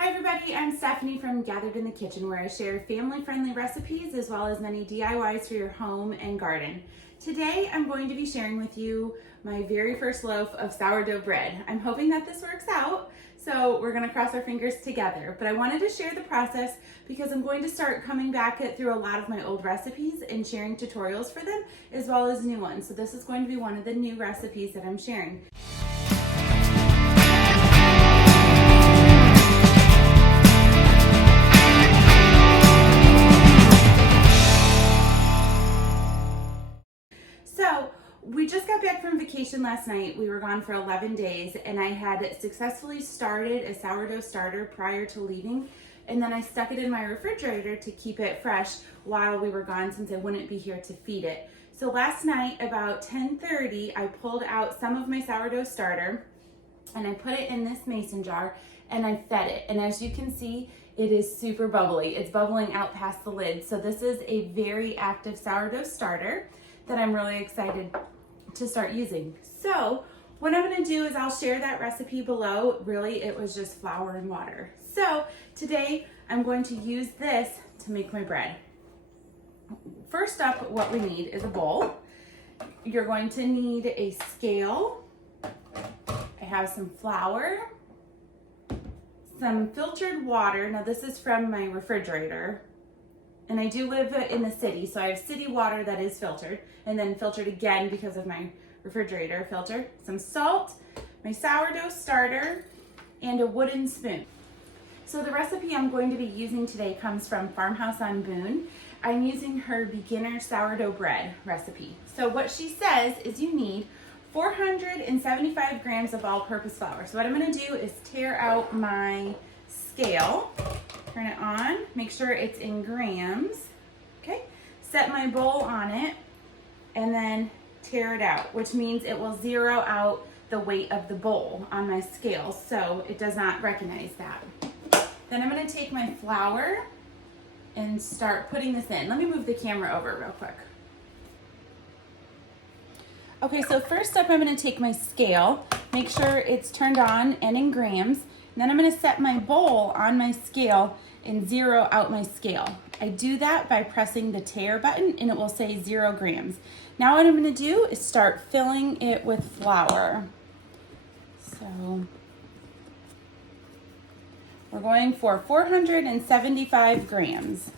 Hi everybody, I'm Stephanie from Gathered in the Kitchen, where I share family-friendly recipes as well as many DIYs for your home and garden. Today I'm going to be sharing with you my very first loaf of sourdough bread. I'm hoping that this works out, so we're gonna cross our fingers together. But I wanted to share the process because I'm going to start coming back through a lot of my old recipes and sharing tutorials for them as well as new ones. So this is going to be one of the new recipes that I'm sharing. So we just got back from vacation last night. We were gone for 11 days and I had successfully started a sourdough starter prior to leaving, and then I stuck it in my refrigerator to keep it fresh while we were gone since I wouldn't be here to feed it. So last night about 10:30 I pulled out some of my sourdough starter and I put it in this mason jar and I fed it, and as you can see it is super bubbly. It's bubbling out past the lid. So this is a very active sourdough starter that I'm really excited to start using. So what I'm gonna do is I'll share that recipe below. Really, it was just flour and water. So today I'm going to use this to make my bread. First up, what we need is a bowl. You're going to need a scale. I have some flour, some filtered water. Now this is from my refrigerator. And I do live in the city, so I have city water that is filtered and then filtered again because of my refrigerator filter. Some salt, my sourdough starter, and a wooden spoon. So the recipe I'm going to be using today comes from Farmhouse on Boone. I'm using her beginner sourdough bread recipe. So what she says is you need 475 grams of all-purpose flour. So what I'm gonna do is tear out my scale. Turn it on, make sure it's in grams, okay? Set my bowl on it and then tear it out, which means it will zero out the weight of the bowl on my scale, so it does not recognize that. Then I'm gonna take my flour and start putting this in. Let me move the camera over real quick. Okay, so first up I'm gonna take my scale, make sure it's turned on and in grams. And then I'm gonna set my bowl on my scale and zero out my scale. I do that by pressing the tare button and it will say 0 grams. Now what I'm gonna do is start filling it with flour. So we're going for 475 grams.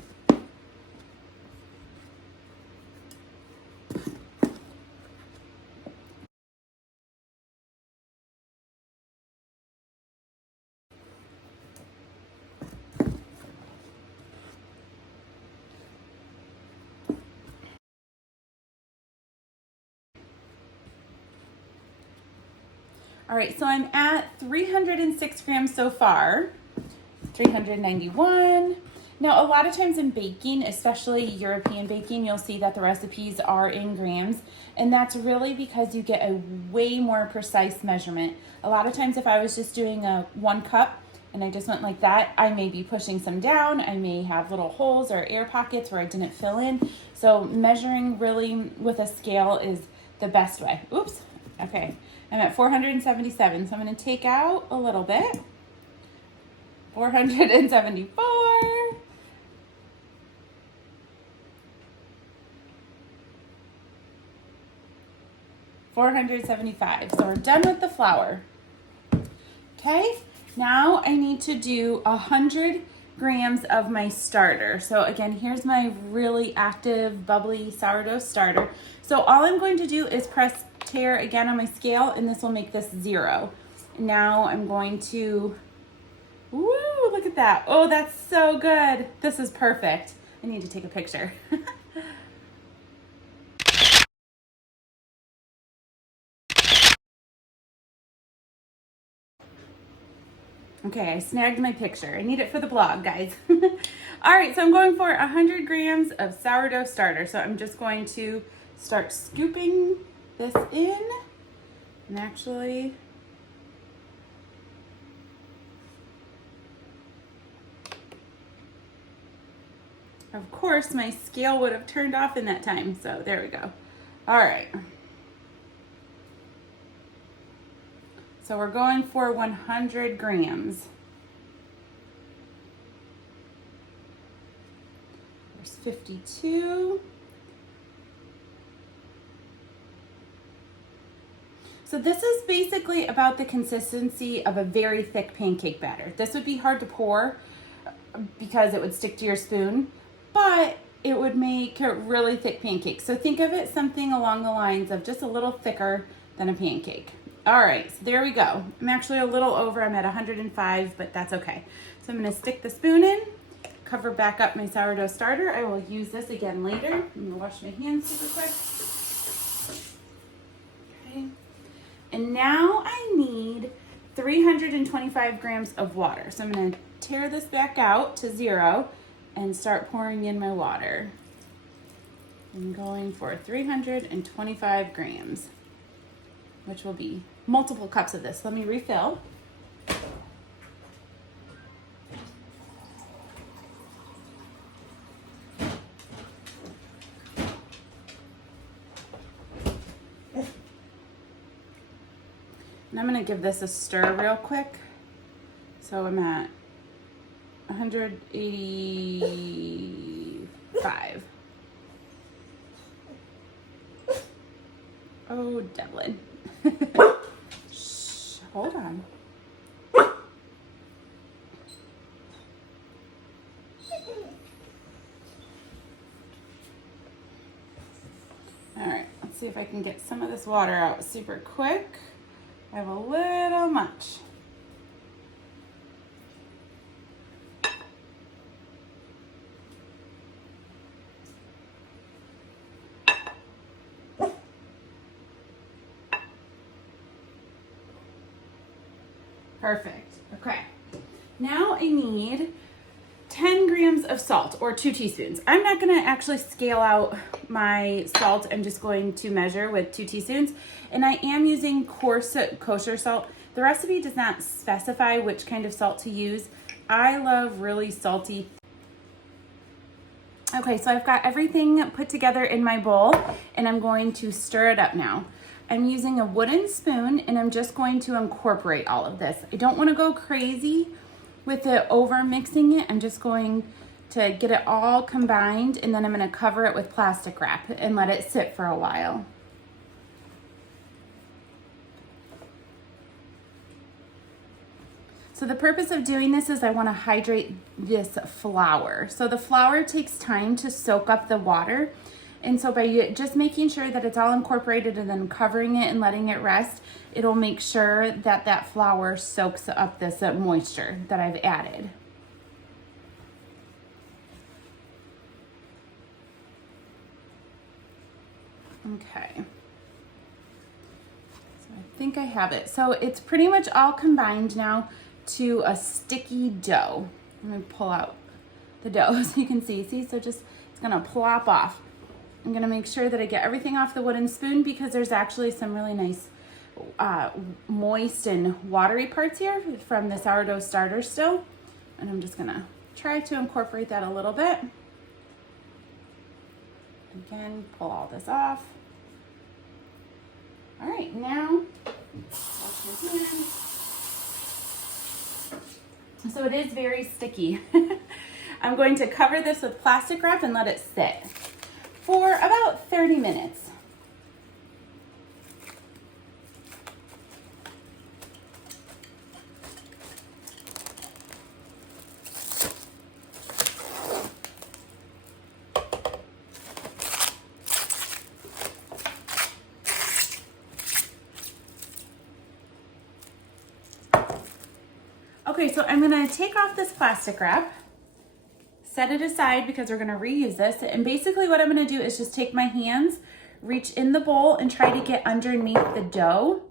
All right, so I'm at 306 grams so far, 391. Now, a lot of times in baking, especially European baking, you'll see that the recipes are in grams, and that's really because you get a way more precise measurement. A lot of times if I was just doing a 1 cup and I just went like that, I may be pushing some down, I may have little holes or air pockets where I didn't fill in. So measuring really with a scale is the best way. Oops, okay. I'm at 477, so I'm gonna take out a little bit. 474. 475, so we're done with the flour. Okay, now I need to do 100 grams of my starter. So again, here's my really active, bubbly sourdough starter. So all I'm going to do is press tare again on my scale, and this will make this 0. Now I'm going to, woo, look at that. Oh, that's so good. This is perfect. I need to take a picture. Okay, I snagged my picture. I need it for the blog, guys. All right, so I'm going for 100 grams of sourdough starter. So I'm just going to start scooping this in. And actually, of course, my scale would have turned off in that time. So there we go. All right. So we're going for 100 grams. There's 52. So this is basically about the consistency of a very thick pancake batter. This would be hard to pour because it would stick to your spoon, but it would make a really thick pancake. So think of it something along the lines of just a little thicker than a pancake. All right, so there we go. I'm actually a little over, I'm at 105, but that's okay. So I'm gonna stick the spoon in, cover back up my sourdough starter. I will use this again later. I'm gonna wash my hands super quick. Okay. And now I need 325 grams of water. So I'm gonna tear this back out to 0 and start pouring in my water. I'm going for 325 grams, which will be multiple cups of this. Let me refill. And I'm gonna give this a stir real quick. So I'm at 185. Oh, Devlin. Shh, hold on. All right, let's see if I can get some of this water out super quick. I have a little much. Perfect. Okay. Now I need 10 grams of salt, or 2 teaspoons. I'm not going to actually scale out my salt. I'm just going to measure with 2 teaspoons. And I am using coarse kosher salt. The recipe does not specify which kind of salt to use. I love really salty. Okay, so I've got everything put together in my bowl, and I'm going to stir it up now. I'm using a wooden spoon, and I'm just going to incorporate all of this. I don't want to go crazy with it over mixing it. I'm just going to get it all combined, and then I'm going to cover it with plastic wrap and let it sit for a while. So the purpose of doing this is I want to hydrate this flour. So the flour takes time to soak up the water. And so by just making sure that it's all incorporated and then covering it and letting it rest, it'll make sure that that flour soaks up this moisture that I've added. Okay. So I think I have it. So it's pretty much all combined now to a sticky dough. Let me pull out the dough so you can see. So just, it's gonna plop off. I'm gonna make sure that I get everything off the wooden spoon because there's actually some really nice moist and watery parts here from the sourdough starter still. And I'm just gonna try to incorporate that a little bit. Again, pull all this off. All right, now, wash your hands. So it is very sticky. I'm going to cover this with plastic wrap and let it sit for about 30 minutes. Okay, so I'm gonna take off this plastic wrap, set it aside because we're gonna reuse this. And basically what I'm gonna do is just take my hands, reach in the bowl and try to get underneath the dough,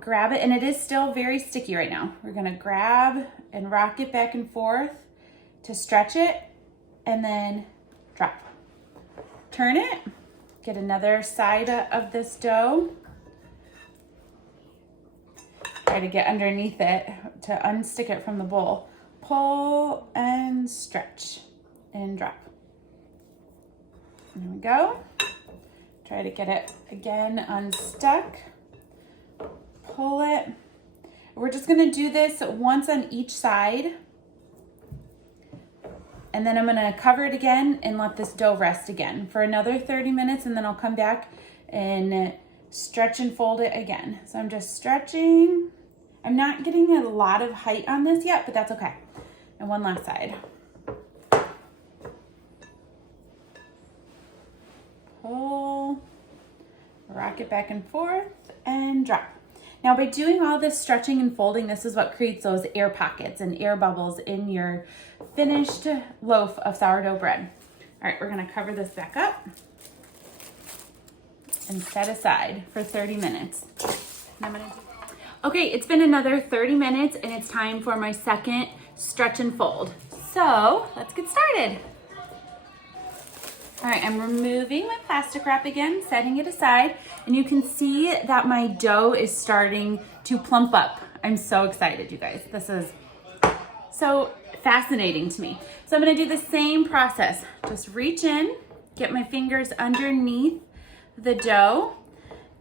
grab it, and it is still very sticky right now. We're gonna grab and rock it back and forth to stretch it and then drop. Turn it, get another side of this dough. Try to get underneath it to unstick it from the bowl. Pull and stretch and drop. There we go. Try to get it again unstuck. Pull it. We're just gonna do this once on each side. And then I'm gonna cover it again and let this dough rest again for another 30 minutes, and then I'll come back and stretch and fold it again. So I'm just stretching. I'm not getting a lot of height on this yet, but that's okay. And one last side. Pull, rock it back and forth, and drop. Now by doing all this stretching and folding, this is what creates those air pockets and air bubbles in your finished loaf of sourdough bread. All right, we're gonna cover this back up and set aside for 30 minutes. Okay, it's been another 30 minutes and it's time for my second stretch and fold. So let's get started. All right, I'm removing my plastic wrap again, setting it aside, and you can see that my dough is starting to plump up. I'm so excited, you guys. This is so fascinating to me. So I'm gonna do the same process. Just reach in, get my fingers underneath the dough,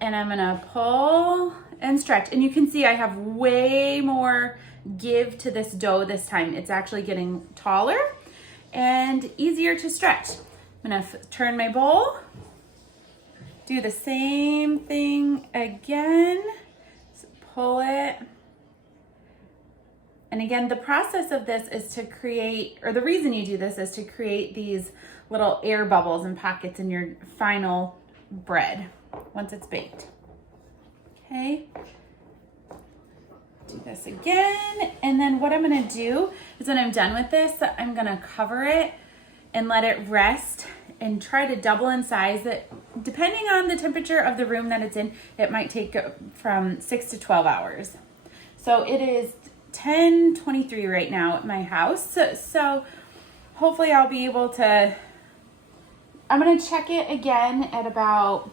and I'm gonna pull and stretch. And you can see I have way more give to this dough this time. It's actually getting taller and easier to stretch. I'm gonna turn my bowl, do the same thing again, so pull it. And again, the process of this is to create, or the reason you do this is to create these little air bubbles and pockets in your final bread once it's baked. Okay, do this again. And then what I'm gonna do is when I'm done with this, I'm gonna cover it and let it rest and try to double in size. It, depending on the temperature of the room that it's in, it might take from 6 to 12 hours. So it is 10:23 right now at my house. So hopefully I'll be able to, I'm gonna check it again at about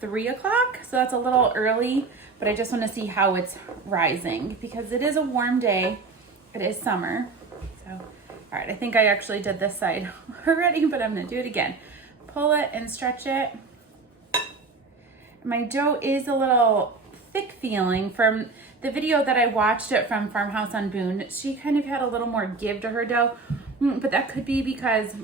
3 o'clock. So that's a little early, but I just wanna see how it's rising because it is a warm day. It is summer. So, all right, I think I actually did this side already, but I'm gonna do it again. Pull it and stretch it. My dough is a little thick feeling. From the video that I watched it from Farmhouse on Boone, she kind of had a little more give to her dough, but that could be because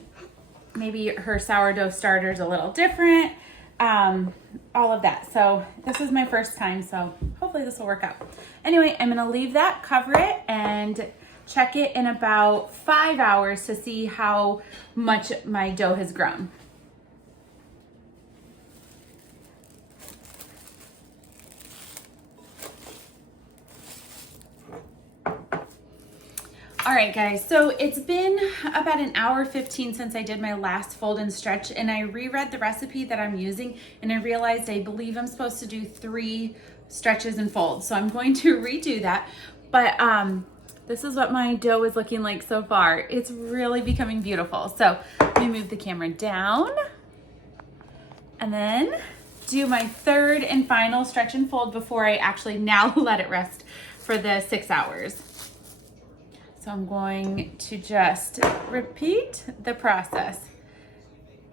maybe her sourdough starter is a little different, all of that. So this is my first time, so hopefully this will work out. Anyway, I'm gonna leave that, cover it, and check it in about 5 hours to see how much my dough has grown. All right, guys, so it's been about an hour 15 since I did my last fold and stretch, and I reread the recipe that I'm using, and I realized I believe I'm supposed to do 3 stretches and folds. So I'm going to redo that, but this is what my dough is looking like so far. It's really becoming beautiful. So let me move the camera down and then do my third and final stretch and fold before I actually now let it rest for the 6 hours. So I'm going to just repeat the process.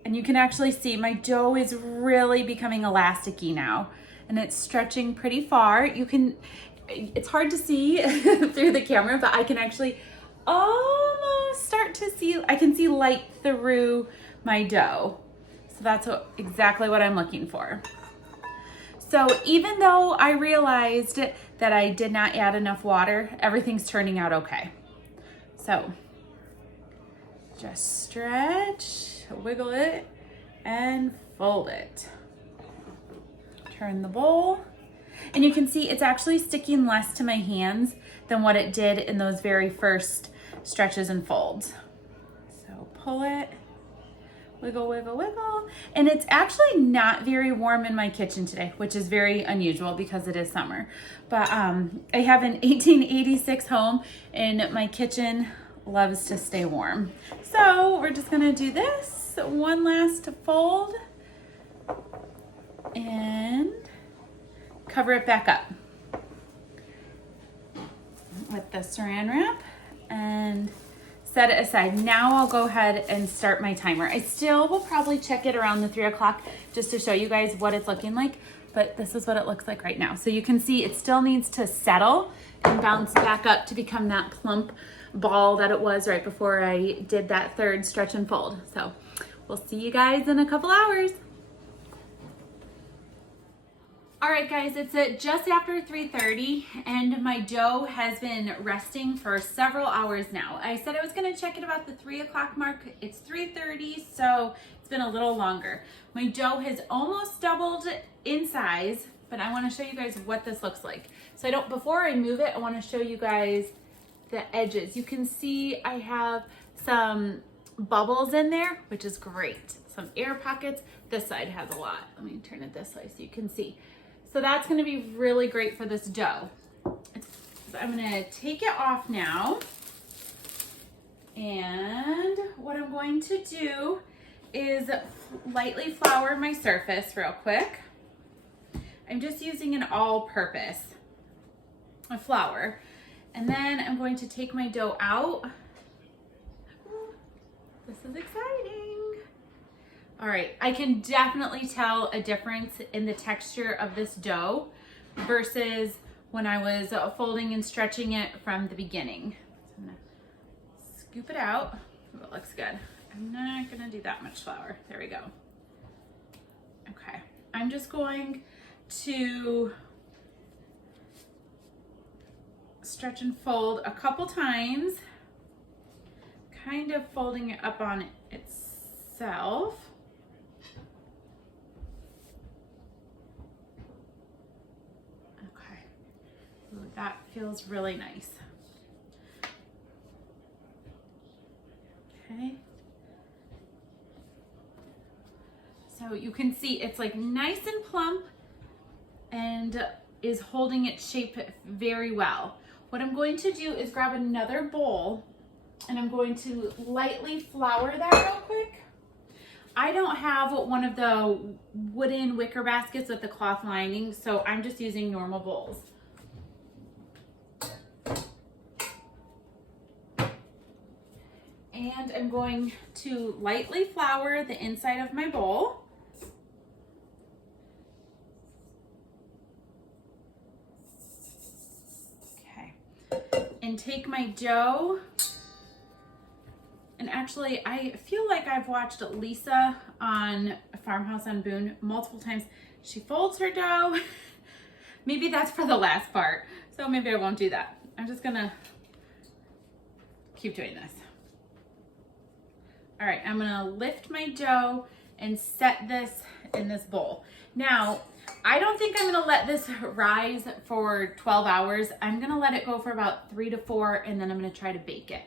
And you can actually see my dough is really becoming elasticy now, and it's stretching pretty far. You can, it's hard to see through the camera, but I can actually almost start to see, I can see light through my dough. So that's exactly what I'm looking for. So even though I realized that I did not add enough water, everything's turning out okay. So just stretch, wiggle it, and fold it. Turn the bowl. And you can see it's actually sticking less to my hands than what it did in those very first stretches and folds. So pull it, wiggle, wiggle, wiggle. And it's actually not very warm in my kitchen today, which is very unusual because it is summer. But I have an 1886 home, and my kitchen loves to stay warm. So we're just gonna do this one last fold and cover it back up with the saran wrap and set it aside. Now I'll go ahead and start my timer. I still will probably check it around the 3 o'clock just to show you guys what it's looking like, but this is what it looks like right now. So you can see it still needs to settle and bounce back up to become that plump ball that it was right before I did that third stretch and fold. So we'll see you guys in a couple hours. All right, guys, it's just after 3:30 and my dough has been resting for several hours now. I said I was gonna check it about the 3 o'clock mark. It's 3:30, so it's been a little longer. My dough has almost doubled in size, but I wanna show you guys what this looks like. So before I move it, I wanna show you guys the edges. You can see I have some bubbles in there, which is great. Some air pockets. This side has a lot. Let me turn it this way so you can see. So that's gonna be really great for this dough. So I'm gonna take it off now. And what I'm going to do is lightly flour my surface real quick. I'm just using an all-purpose flour. And then I'm going to take my dough out. This is exciting. All right, I can definitely tell a difference in the texture of this dough versus when I was folding and stretching it from the beginning. So I'm gonna scoop it out. Oh, it looks good. I'm not gonna do that much flour. There we go. Okay, I'm just going to stretch and fold a couple times, kind of folding it up on itself. Okay, ooh, that feels really nice. Okay. So you can see it's like nice and plump and is holding its shape very well. What I'm going to do is grab another bowl and I'm going to lightly flour that real quick. I don't have one of the wooden wicker baskets with the cloth lining, so I'm just using normal bowls. And I'm going to lightly flour the inside of my bowl. And take my dough, and actually I feel like I've watched Lisa on Farmhouse on Boone multiple times. She folds her dough. Maybe that's for the last part, so maybe I won't do that. I'm just gonna keep doing this. All right, I'm gonna lift my dough and set this in this bowl. Now, I don't think I'm gonna let this rise for 12 hours. I'm gonna let it go for about 3 to 4, and then I'm gonna try to bake it.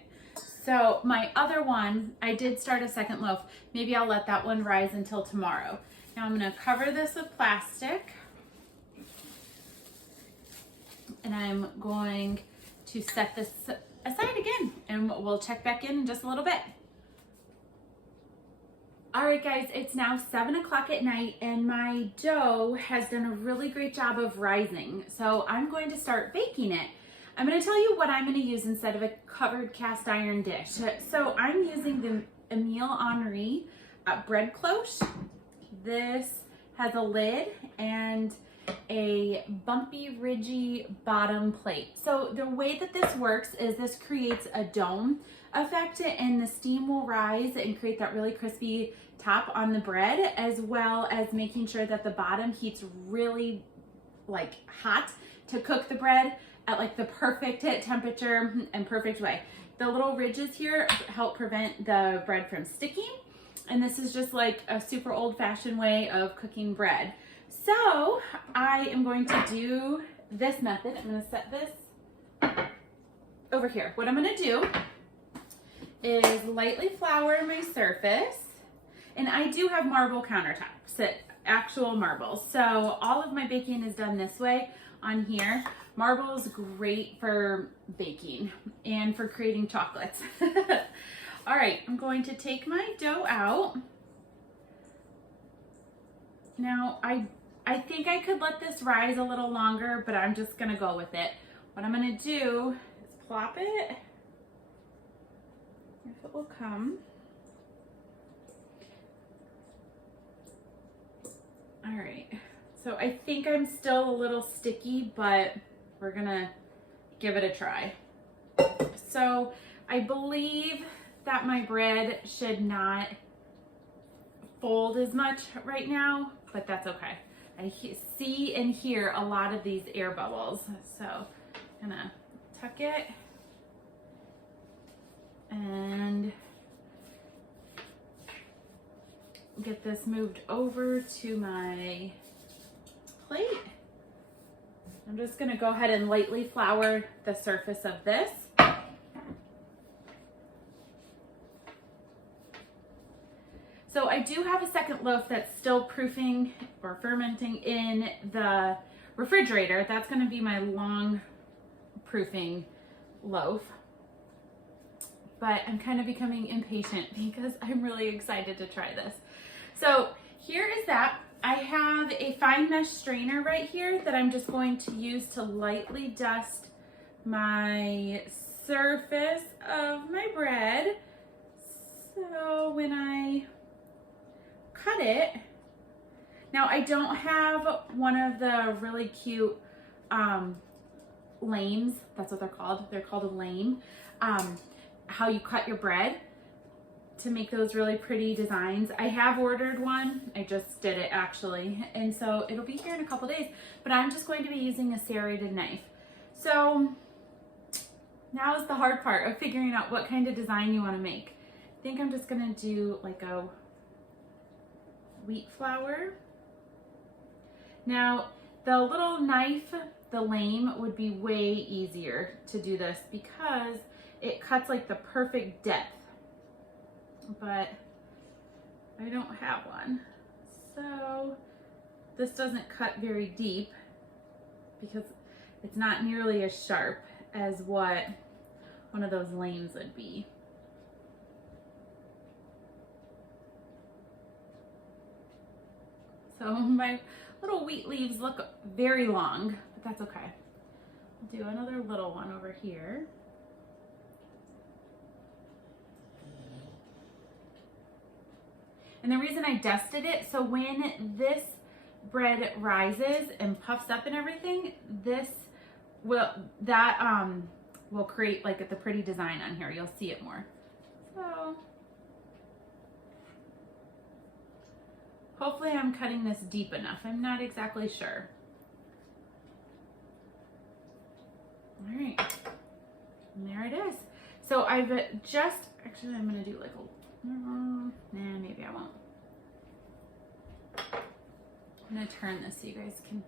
So my other one, I did start a second loaf. Maybe I'll let that one rise until tomorrow. Now I'm gonna cover this with plastic, and I'm going to set this aside again, and we'll check back in just a little bit. All right, guys, it's now 7 o'clock at night and my dough has done a really great job of rising. So I'm going to start baking it. I'm going to tell you what I'm going to use instead of a covered cast iron dish. So I'm using the Emile Henry bread cloche. This has a lid and a bumpy, ridgy bottom plate. So the way that this works is this creates a dome effect, and the steam will rise and create that really crispy top on the bread, as well as making sure that the bottom heats really like hot to cook the bread at like the perfect temperature and perfect way. The little ridges here help prevent the bread from sticking, and this is just like a super old-fashioned way of cooking bread. So I am going to do this method. I'm going to set this over here. What I'm going to do is lightly flour my surface, and I do have marble countertops, actual marble. So all of my baking is done this way on here. Marble is great for baking and for creating chocolates. All right, I'm going to take my dough out. Now I think I could let this rise a little longer, but I'm just gonna go with it. What I'm gonna do is plop it, if it will come. All right, So I think I'm still a little sticky, but we're gonna give it a try. So I believe that my bread should not fold as much right now, but that's okay. I see and hear a lot of these air bubbles. So I'm gonna tuck it and get this moved over to my plate. I'm just gonna go ahead and lightly flour the surface of this. So I do have a second loaf that's still proofing or fermenting in the refrigerator. That's gonna be my long proofing loaf. But I'm kind of becoming impatient because I'm really excited to try this. So here is that. I have a fine mesh strainer right here that I'm just going to use to lightly dust my surface of my bread. So when I cut it, now I don't have one of the really cute lames. That's what they're called. They're called a lame. How you cut your bread to make those really pretty designs. I have ordered one. I just did it actually. And so it'll be here in a couple days, but I'm just going to be using a serrated knife. So now is the hard part of figuring out what kind of design you want to make. I think I'm just gonna do like a wheat flour. Now the little knife, the lame, would be way easier to do this because it cuts like the perfect depth, but I don't have one. So this doesn't cut very deep because it's not nearly as sharp as what one of those lames would be. So my little wheat leaves look very long, but that's okay. I'll do another little one over here. And the reason I dusted it, so when this bread rises and puffs up and everything, this will, will create like the pretty design on here. You'll see it more. So hopefully I'm cutting this deep enough. I'm not exactly sure. All right, and there it is. So I've just, actually I'm gonna do like a, nah, maybe I won't. I'm gonna turn this so you guys can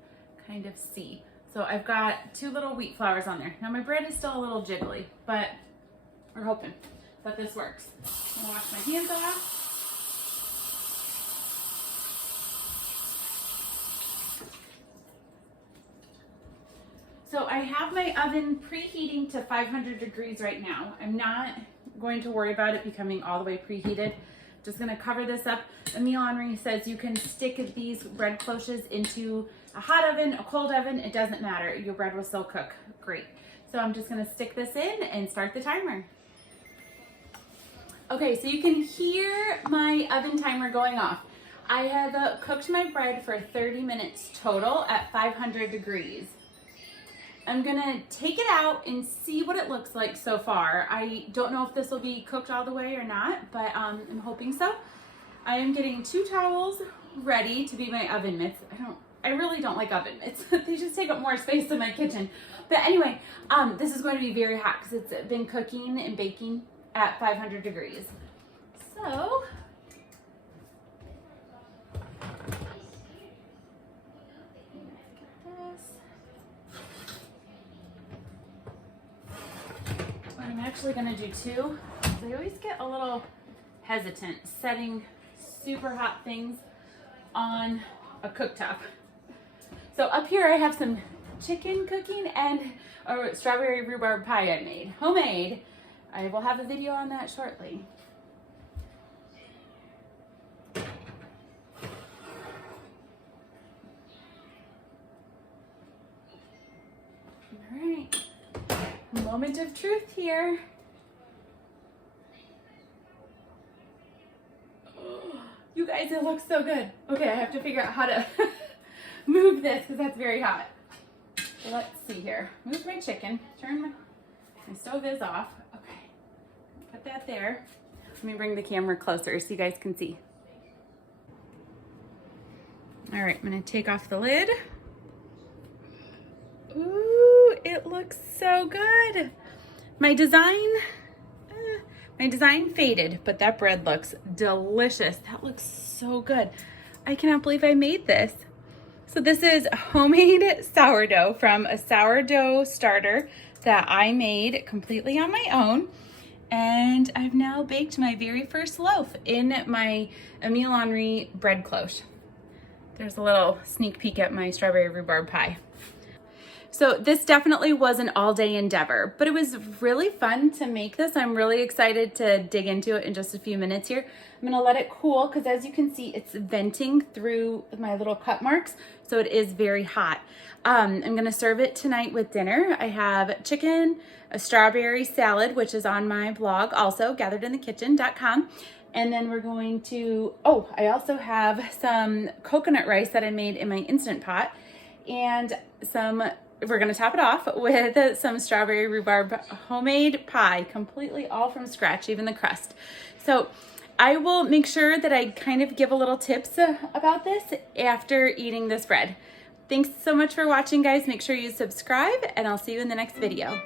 kind of see. So I've got 2 little wheat flours on there. Now my bread is still a little jiggly, but we're hoping that this works. I'm gonna wash my hands off. So I have my oven preheating to 500 degrees right now. I'm not going to worry about it becoming all the way preheated. Just gonna cover this up. Emile Henry says you can stick these bread cloches into a hot oven, a cold oven, it doesn't matter. Your bread will still cook great. So I'm just gonna stick this in and start the timer. Okay, so you can hear my oven timer going off. I have cooked my bread for 30 minutes total at 500 degrees. I'm gonna take it out and see what it looks like so far. I don't know if this will be cooked all the way or not, but I'm hoping so. I am getting 2 towels ready to be my oven mitts. I really don't like oven mitts. They just take up more space in my kitchen. But anyway, this is going to be very hot because it's been cooking and baking at 500 degrees. So, I'm actually gonna do 2. I always get a little hesitant setting super hot things on a cooktop. So up here I have some chicken cooking and a strawberry rhubarb pie I made, homemade. I will have a video on that shortly. All right. Moment of truth here. Oh, you guys, it looks so good. Okay, I have to figure out how to move this because that's very hot. So let's see here. Move my chicken. Turn my stove is off. Okay. Put that there. Let me bring the camera closer so you guys can see. All right, I'm gonna take off the lid. Ooh, it looks so good. My design faded, but that bread looks delicious. That looks so good. I cannot believe I made this. So this is homemade sourdough from a sourdough starter that I made completely on my own. And I've now baked my very first loaf in my Emile Henry bread cloche. There's a little sneak peek at my strawberry rhubarb pie. So this definitely was an all-day endeavor, but it was really fun to make this. I'm really excited to dig into it in just a few minutes here. I'm gonna let it cool because as you can see, it's venting through my little cut marks, so it is very hot. I'm gonna serve it tonight with dinner. I have chicken, a strawberry salad, which is on my blog also, gatheredinthekitchen.com. And then we're going to, I also have some coconut rice that I made in my Instant Pot, and we're gonna top it off with some strawberry rhubarb homemade pie, completely all from scratch, even the crust. So I will make sure that I kind of give a little tips about this after eating this bread. Thanks so much for watching, guys. Make sure you subscribe, and I'll see you in the next video.